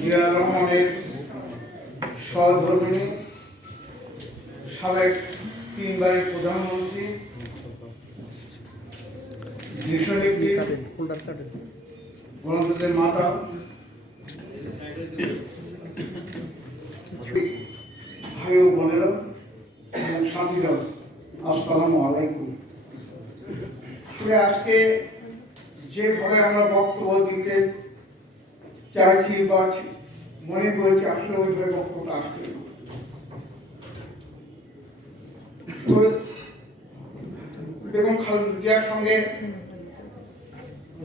জিয়া রহমানের সহধর্মিণী, সাবেক 3 বারের প্রধানমন্ত্রী, দেশনেত্রী, গণতন্ত্রের মাতা, ভাই ও বোনেরা এবং সাথীরা, আসসালামু আলাইকুম। আজকে যেভাবে আমরা বক্তব্য দিতে চাইছি বা মনে করেছি, আসলে ওইভাবে বক্তব্যটা আসছে না। বেগম খালেদা জিয়ার সঙ্গে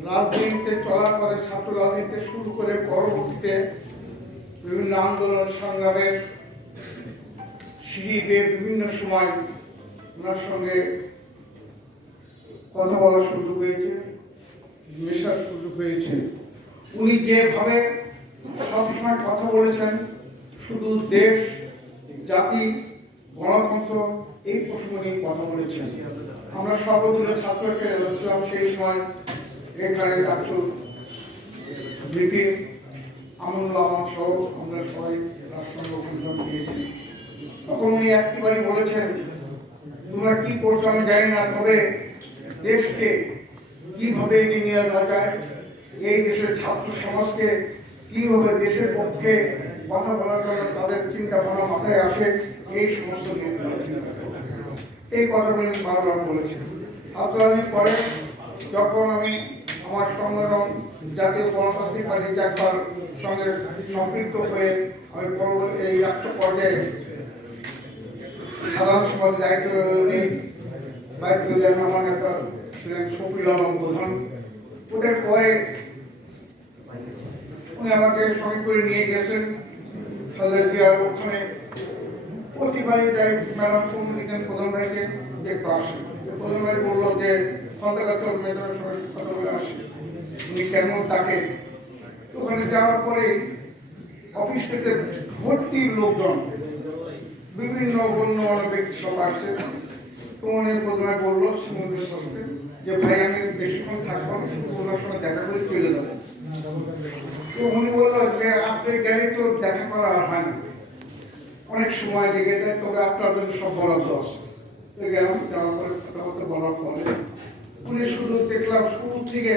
রাজনীতিতে চলার পরে, ছাত্র রাজনীতিতে শুরু করে পরবর্তীতে বিভিন্ন আন্দোলন সংগ্রামের সিঁড়ি বেয়ে বিভিন্ন সময় ওনার সঙ্গে কথা বলার সুযোগ হয়েছে, মেশার সুযোগ হয়েছে। উনি যেভাবে সবসময় কথা বলেছেন, শুধু দেশ, জাতি, গণতন্ত্র এই প্রসঙ্গ নিয়ে কথা বলেছেন। আমরা সর্বদলীয় ছাত্র ছিলাম সেই সময়, এখানে ডাক্তার বিপি আমনুল্লাহ সহ আমরা সবাই রাষ্ট্রসংঘ দিয়েছি। তখন উনি একবারই বলেছেন, তোমরা কি করছো আমি জানি না, তবে দেশকে কিভাবে এগিয়ে নিয়ে যাওয়া যায়, এই দেশের ছাত্র সমাজকে কিভাবে দেশের পক্ষে কথা বলার জন্য তাদের চিন্তা ভাবনা মাথায় আসে, এই সমস্ত নিয়ে এই কথাগুলি বারবার বলেছি। ছাত্ররাজনীতির পরে যখন আমি আমার সংগঠন জাতীয় গণতান্ত্রিক পার্টি একবার সঙ্গে সম্পৃক্ত হয়ে আমি এই রাষ্ট্র পর্যায়ে সাধারণ সমাজের দায়িত্ব নিই, দায়িত্ব দেন আমার একটা ছিলেন শফিল আলম প্রধান। ওটার পরে উনি আমাকে সঙ্গে করে নিয়ে গেছেন খালেদা জিয়ার ওখানে। প্রতিবারই যাই ম্যাডাম ফোন দিতেন প্রধান ভাইকে, দেখতে আসেন। প্রধান ভাই বললো যে খন্দকার ম্যাডামের সঙ্গে কথা বলে আসে, উনি কেমন তাকে। ওখানে যাওয়ার পরে অফিস থেকে ভর্তি লোকজন, বিভিন্ন গণ্যমান্য ব্যক্তি সব আসছে। তো উনি প্রথমে বললো শিমুলের সঙ্গে যে ভাই আমি বেশিক্ষণ থাকবো, ওনার সঙ্গে দেখা করে চলে যাবো। তো উনি বললো যে আপনার গাড়ি তো দেখা করা হয় না, অনেক সময় লেগে যায়, তবে আপনার জন্য সব বরাদ্দ আছে। গেলাম, যাওয়ার পরে কথাবার্তা বলার পরে উনি শুধু দেখলাম শুরু থেকে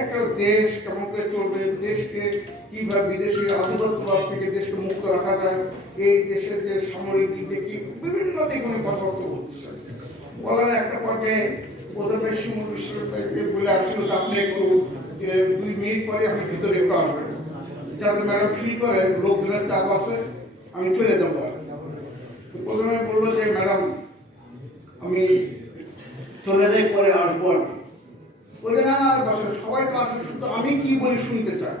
একটা দেশ কেমন করে চলবে, দেশকে কিভাবে বিদেশি আধিপত্যবাদ থেকে দেশকে মুক্ত রাখা যায়, এই দেশের যে সামরিক দিক দিয়ে কি বিভিন্ন দিকে উনি কথাবার্তা বলতেছে। বলার একটা পর্যায়ে প্রথমে শিমুল বিশ্ববিদ্যালয় বলে আসছিল যে আপনি একটু 2 মিনিট পরে আপনি ভিতরে একটু আসবেন, যাতে ম্যাডাম ফ্রি করে, লোকজনের চাপ আছে, আমি চলে যাবো। প্রথমে বললো যে ম্যাডাম আমি চলে যাই, পরে আসবো আর কি। বলে না না বসে, সবাই তো আসে, শুধু আমি কি বলি শুনতে চাই,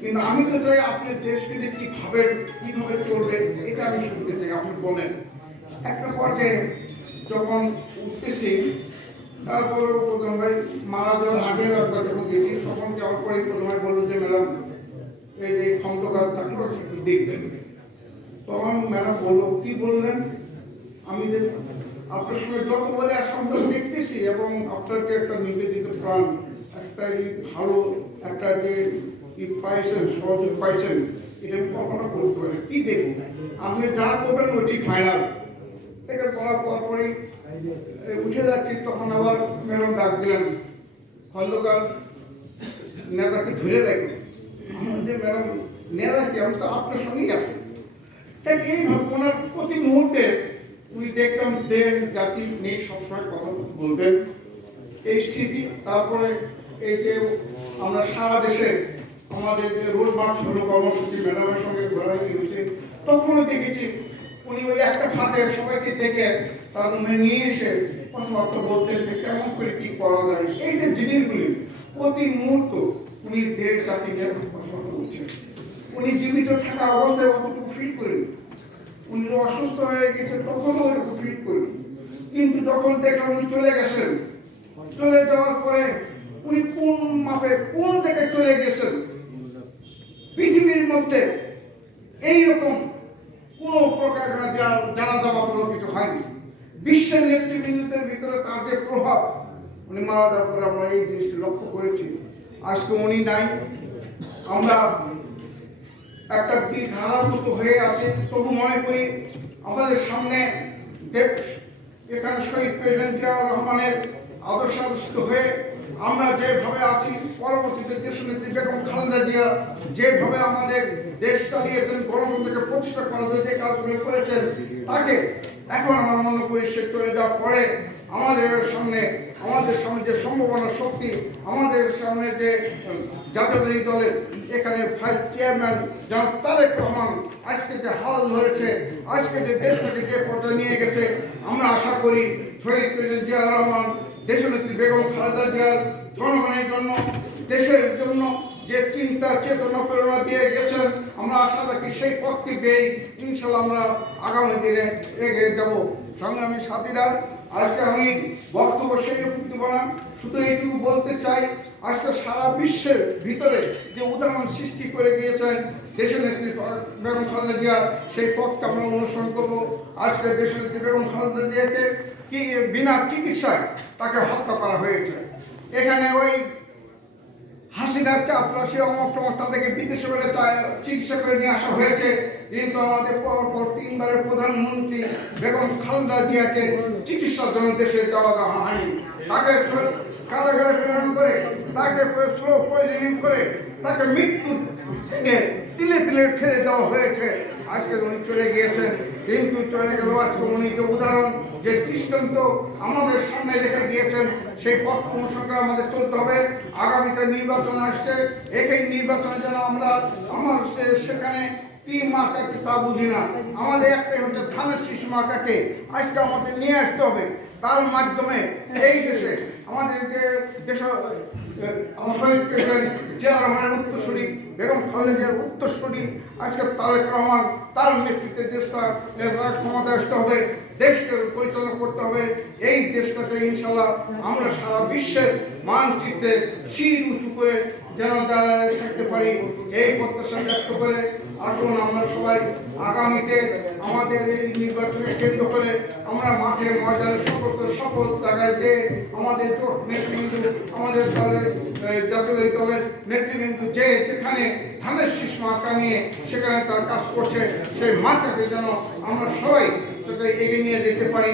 কিন্তু আমি তো চাই আপনি দেশকে নিয়ে কি ভাবেন, কিভাবে চলবে, এটা আমি শুনতে চাই, আপনি বলেন। একটা পর্যায়ে যখন উঠতেছি, তারপরে প্রথম ভাই মারা যাওয়ার আগে একবার যখন গেছি, তখন যাওয়ার পরে প্রথম ভাই বললো যে ম্যাডাম এই যে খন্দকার থাকলো একটু দেখবেন। তখন ম্যাডাম বললো কি বললেন, আমি যে আপনার সঙ্গে যত বলে সম্পর্ক দেখতেছি এবং আপনাকে একটা নিবেদিত প্রাণ, একটা ভালো একটা যে পাইছেন, সহযোগ পাইছেন, এটা আমি কখনো করতে পারি কি দেখুন, আপনি যা করবেন ওইটি ফাইনাল। এটা বলার পরপরই উঠে যাচ্ছি, তখন আবার ম্যাডাম ডাক দিলেন, খন্দকার নেতাকে ধরে দেখুন। যে ম্যাডাম নেতা কি, আমি তো আপনার সঙ্গেই আছি। তাই এইভাবে ওনার প্রতি মুহূর্তে উনি দেখতাম দেশ জাতি নিয়ে সবসময় কথা বলবেন, এই স্মৃতি। তারপরে এই যে আমরা সারা দেশে আমাদের যে রোড মার্চ হলো কর্মসূচি, ম্যাডামের সঙ্গে ঘোরাঘুরি হয়েছে, তখনও দেখেছি উনি ওই একটা ফাঁদে সবাইকে ডেকে তার রুমে নিয়ে এসে কথাবার্তা বলতেন যে কেমন করে কি করা যায়। এই যে জিনিসগুলি প্রতি মুহূর্ত উনি দেশ জাতি নিয়ে কথাবার্তা বলছেন। উনি জীবিত থাকা অবস্থায় অতটুকু ফিল করেন, উনি অসুস্থ হয়ে গেছে তখনও ওরকম ফিল করি, কিন্তু যখন দেখলাম উনি চলে গেছেন, চলে যাওয়ার পরে উনি কোন মাপে কোন জায়গায় চলে গেছেন, পৃথিবীর মধ্যে এইরকম কোন প্রকার জানা যাওয়া কোনো কিছু হয়নি। বিশ্বের নেতৃবৃন্দদের ভিতরে তার যে প্রভাব, উনি মারা যাওয়ার পরে আমরা এই জিনিসটি লক্ষ্য করেছি। আজকে উনি নাই, আমরা একটা দিক হারার মতো হয়ে আছে। তবু মনে করি আমাদের সামনে এখানে শহীদ প্রেসিডেন্ট জিয়াউর রহমানের আদর্শাদর্শিত হয়ে আমরা যেভাবে আছি, পরবর্তীতে দেশনেত্রী বেগম খালেদা জিয়া যেভাবে আমাদের দেশ চালিয়েছেন, গণতন্ত্রকে প্রতিষ্ঠা করার জন্য যে কাজগুলো করেছেন, তাকে এখন আমরা মনে করি সে চলে যাওয়ার পরে আমাদের সামনে যে সম্ভাবনা শক্তি, আমাদের সামনে যে জাতীয়তাবাদী দলের এখানে ভাইস চেয়ারম্যান জনাব তারেক রহমান আজকে যে হাল ধরেছে, আজকে যে দেশটাকে যে পর্যায়ে নিয়ে গেছে, আমরা আশা করি শহীদ প্রেসিডেন্ট জিয়াউর রহমান দেশনেত্রী বেগম খালেদা জিয়ার জনগণের জন্য, দেশের জন্য যে চিন্তা চেতনা প্রেরণা দিয়ে গেছেন, আমরা আশা রাখি সেই পথটি পেয়ে ইনশাল্লাহ আমরা আগামী দিনে এগিয়ে যাব। সংগ্রামী সাথীরা, আজকে আমি বক্তব্য সেইরকম দিব না, শুধু এইটুকু বলতে চাই, আজকে সারা বিশ্বের ভিতরে যে উদাহরণ সৃষ্টি করে গিয়েছেন দেশনেত্রী বেগম খালেদা জিয়া, সেই পথকে আমরা অনুসরণ করবো। আজকে দেশনেত্রী বেগম খালেদা জিয়াকে কি বিনা চিকিৎসায় তাকে হত্যা করা হয়েছে। এখানে ওই হাসিনার চাপরাশি অমক তাদেরকে বিদেশে বেড়ে চিকিৎসা করে নিয়ে আসা হয়েছে, কিন্তু আমাদের পরপর 3 বারের প্রধানমন্ত্রী বেগম খালেদা জিয়াকে চিকিৎসার জন্য দেশে যাওয়া হয়নি। তাকে কারাগারে প্রেরণ করে, তাকে স্লো পয়জনিং করে, তাকে মৃত্যু থেকে তিলে তিলে ফেলে দেওয়া হয়েছে। আজকে উনি চলে গিয়েছেন, কিন্তু চলে গেল আজকে উনি যে উদাহরণ, যে দৃষ্টান্ত আমাদের সামনে রেখে গিয়েছেন, সেই পথ অনুসরণ করে আমাদের চলতে হবে। আগামীতে নির্বাচন আসছে, একই নির্বাচনের জন্য আমার সেখানে কি মার্কাকে তা বুঝি না, আমাদের একটাই হচ্ছে ধানের শীষ মার্কাকে আজকে আমাদের নিয়ে আসতে হবে। তার মাধ্যমে এই দেশে আমাদের যে দেশ শহীদ প্রেসিডেন্ট জিয়াউর রহমানের উত্তরসূরি, বেগম খালেদা জিয়ার উত্তরসূরি আজকে তারেক রহমান, তার নেতৃত্বে দেশটা ক্ষমতায় আসতে হবে, দেশকে পরিচালনা করতে হবে। এই দেশটাকে ইনশাল্লাহ আমরা সারা বিশ্বের মানচিত্রে শির উঁচু করে যেন দাঁড়ায় থাকতে পারি, এই প্রত্যাশা ব্যক্ত করে আসুন আমরা সবাই আগামীতে আমাদের এই নির্বাচনকে কেন্দ্র করে আমরা মাঠে ময়দানে সকল জায়গায় যে আমাদের নেতৃবৃন্দ, আমাদের দলের জাতীয় দলের নেতৃবৃন্দ যে যেখানে ধানের শীষ মার্কা নিয়ে সেখানে তার কাজ করছে, সেই মার্কাকে যেন আমরা সবাই এগিয়ে নিয়ে যেতে পারি।